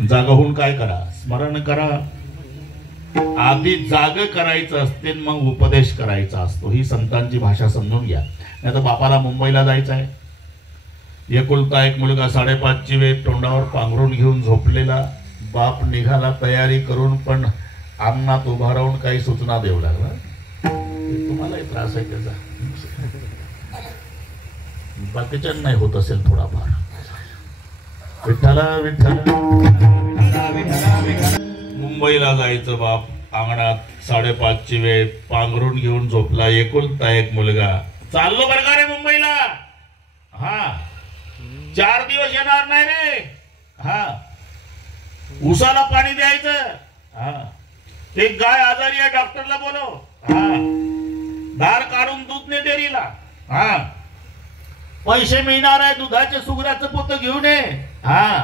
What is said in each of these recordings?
जागा होऊन काय करा, स्मरण करा. आधी जाग करायचं असते मग उपदेश करायचा असतो. ही संतांची भाषा समजून घ्या. नाही तर बापाला मुंबईला जायचं आहे, एकुलता एक मुलगा 5:30ची वेळ तोंडावर पांघरून घेऊन झोपलेला. बाप निघाला तयारी करून, पण अंगणात उभा राहून काही सूचना देऊ लागला. तुम्हालाही त्रास आहे त्याचा, बाकीच्या नाही होत असेल थोडाफार. विठ्ठला विठ्ठला मुंबईला जायचं बाप अंगणात 5:30ची वेळ पांघरून घेऊन झोपला. एकुलता एक मुलगा. चाललो बरं का रे मुंबईला. हा 4 दिवस येणार नाही रे. हा उसाला पाणी द्यायचं. हा ते गाय आजारी आहे, डॉक्टरला बोलव. हा धार काढून दूध ने डेअरीला. हा पैसे मिळणार आहे, दुधाचे सुगराचं पोतं घेऊन ये. हा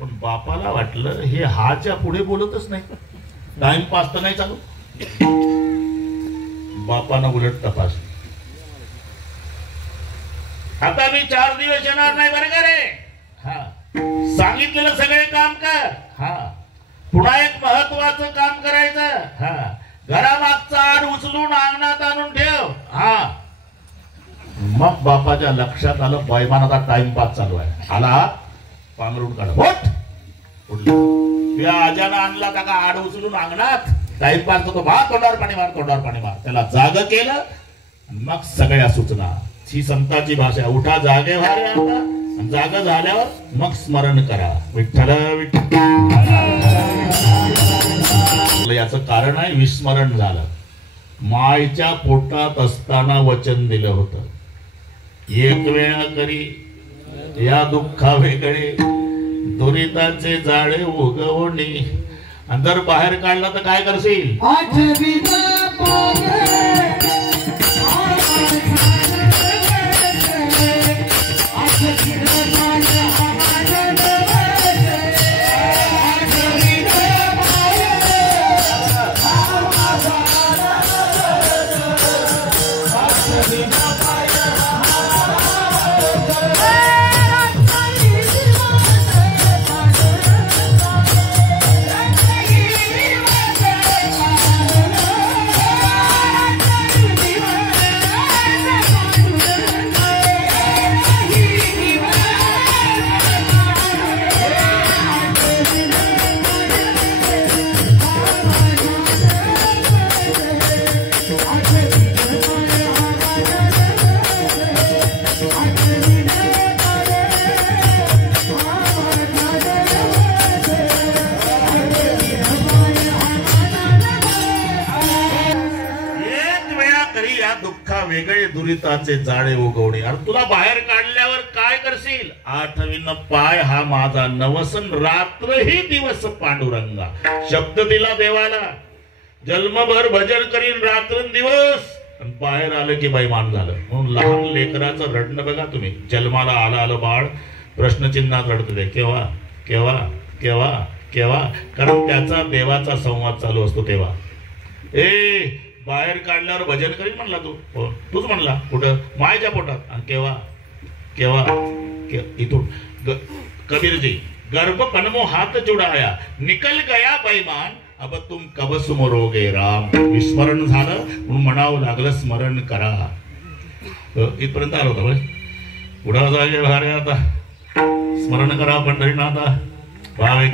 पण बापाला वाटलं हे हाच्या पुढे बोलतच नाही, टाइमपास तर नाही चालू. बापानं उलट तपास, आता मी 4 दिवस येणार नाही बरं का रे. हा सांगितलेलं सगळे काम कर. हा पुन्हा एक महत्वाचं काम करायचं. हा घरामागचा आड उचलून अंगणात आणून ठेव. हा मग बापाच्या लक्षात आलं बैमानाचा टाइमपास चालू आहे. आला पांघरून काढ. त्या आजानं आणला का आड उचलून अंगणात. टाइमपास होतो. तोंडावर पाणी मार, तोंडावर पाणी मार. त्याला जाग केलं, मग सगळ्या सूचना. ही संतांची भाषा. उठा जागे व्हा रे आता. जाग झाल्यावर मग स्मरण करा. विठ्ठल विठ्ठल. याचं कारण आहे विस्मरण झालं. मायच्या पोटात असताना वचन दिलं होतं, एक वेळा करी या दुःखा वेगळे दुरिताचे जाळे उगवणे. आणि जर बाहेर काढला तर काय करशील. वेगळे दुरिताचे जाळे उगवणे. आणि तुला बाहेर काढल्यावर काय करशील. आठवीन पाय हा माझा नवसन, रात्र ही दिवस पांडुरंगा. शब्द दिला देवाला, जन्मभर भजन करीन रात्रंदिवस. आणि बाहेर आलं की बैमान झालं. म्हणून लहान लेकराचं रडणं बघा तुम्ही. जन्माला आलं बाळ, प्रश्नचिन्हात रडत ते. केव्हा केव्हा केव्हा केव्हा. कारण त्याचा देवाचा संवाद चालू असतो तेव्हा. बाहेर काढल्यावर भजन करीन म्हणला तू. तूच म्हणला. कुठं. मायच्या पोटात. आणि केव्हा केव्हा इथून. कबीरजी गर्भ कनमो हात जुडाया, निकल गया बैमान, अब तुम कब सुमरोगे राम. विस्मरण झालं म्हणून म्हणावं लागलं स्मरण करा. इथपर्यंत आलो होता. पुढं जागे भारे आता. स्मरण करा पंढरीनाथा. भावे